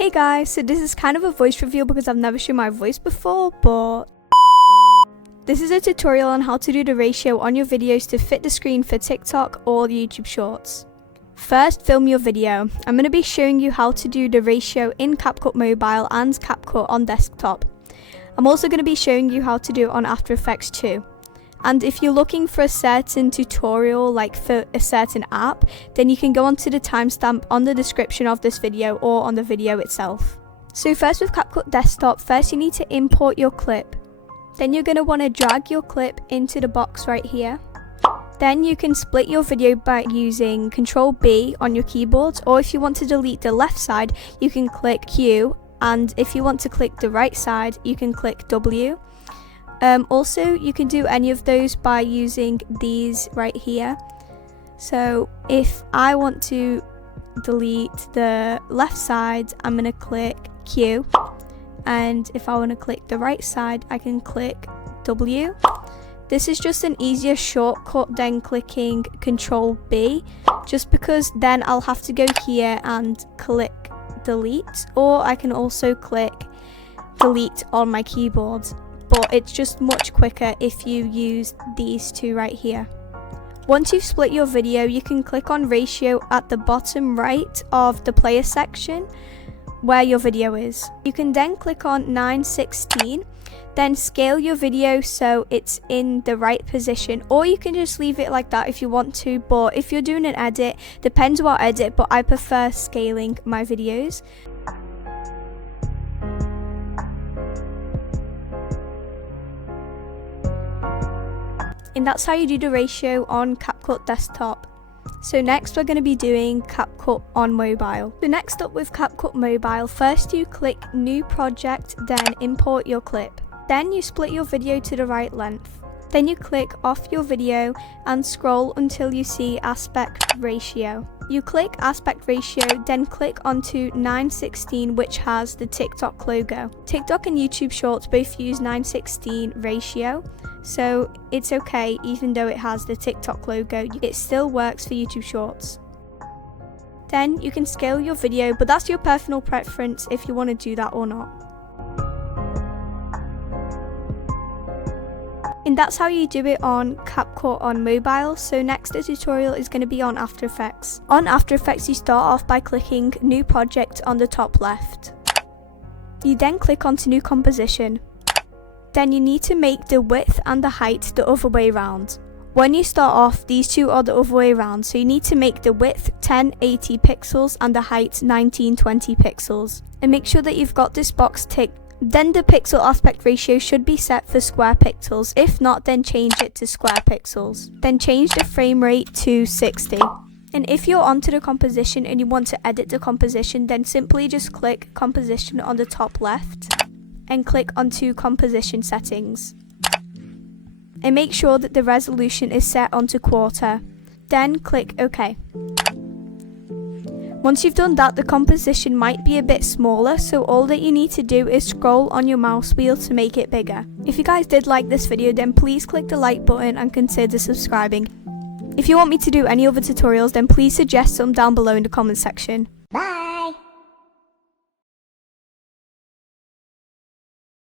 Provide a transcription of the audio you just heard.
Hey guys, so this is kind of a voice reveal because I've never shown my voice before, but this is a tutorial on how to do the ratio on your videos to fit the screen for TikTok or YouTube Shorts. First, film your video. I'm going to be showing you how to do the ratio in CAPCUT Mobile and CAPCUT on desktop. I'm also going to be showing you how to do it on After Effects too. And if you're looking for a certain tutorial, like for a certain app, then you can go onto the timestamp on the description of this video or on the video itself. So first with CAPCUT Desktop, first you need to import your clip. Then you're going to want to drag your clip into the box right here. Then you can split your video by using CTRL B on your keyboard, or if you want to delete the left side, you can click Q, and if you want to click the right side, you can click W. Also, you can do any of those by using these right here. So if I want to delete the left side, I'm going to click Q, and if I want to click the right side, I can click W. This is just an easier shortcut than clicking Ctrl B, just because then I'll have to go here and click delete, or I can also click delete on my keyboard. But it's just much quicker if you use these two right here. Once you've split your video, you can click on ratio at the bottom right of the player section where your video is. You can then click on 9:16, then scale your video so it's in the right position, or you can just leave it like that if you want to, but if you're doing an edit, depends what edit, but I prefer scaling my videos. And that's how you do the ratio on CAPCUT Desktop. So next we're going to be doing CAPCUT on mobile. So next up with CAPCUT Mobile, first you click New Project, then import your clip. Then you split your video to the right length. Then you click off your video and scroll until you see aspect ratio. You click aspect ratio, then click onto 9:16, which has the TikTok logo. TikTok and YouTube Shorts both use 9:16 ratio, so it's okay even though it has the TikTok logo, it still works for YouTube Shorts. Then you can scale your video, but that's your personal preference if you want to do that or not. And that's how you do it on CAPCUT on mobile. So next the tutorial is going to be on After Effects. On After Effects you start off by clicking New Project on the top left. You then click onto New Composition. Then you need to make the width and the height the other way around. When you start off, these two are the other way around, so you need to make the width 1080 pixels and the height 1920 pixels. And make sure that you've got this box ticked. Then the pixel aspect ratio should be set for square pixels. If not, then change it to square pixels. Then change the frame rate to 60. And if you're onto the composition and you want to edit the composition, then simply just click composition on the top left and click onto composition settings. And make sure that the resolution is set onto quarter. Then click OK. Once you've done that, the composition might be a bit smaller, so all that you need to do is scroll on your mouse wheel to make it bigger. If you guys did like this video, then please click the like button and consider subscribing. If you want me to do any other tutorials, then please suggest some down below in the comment section.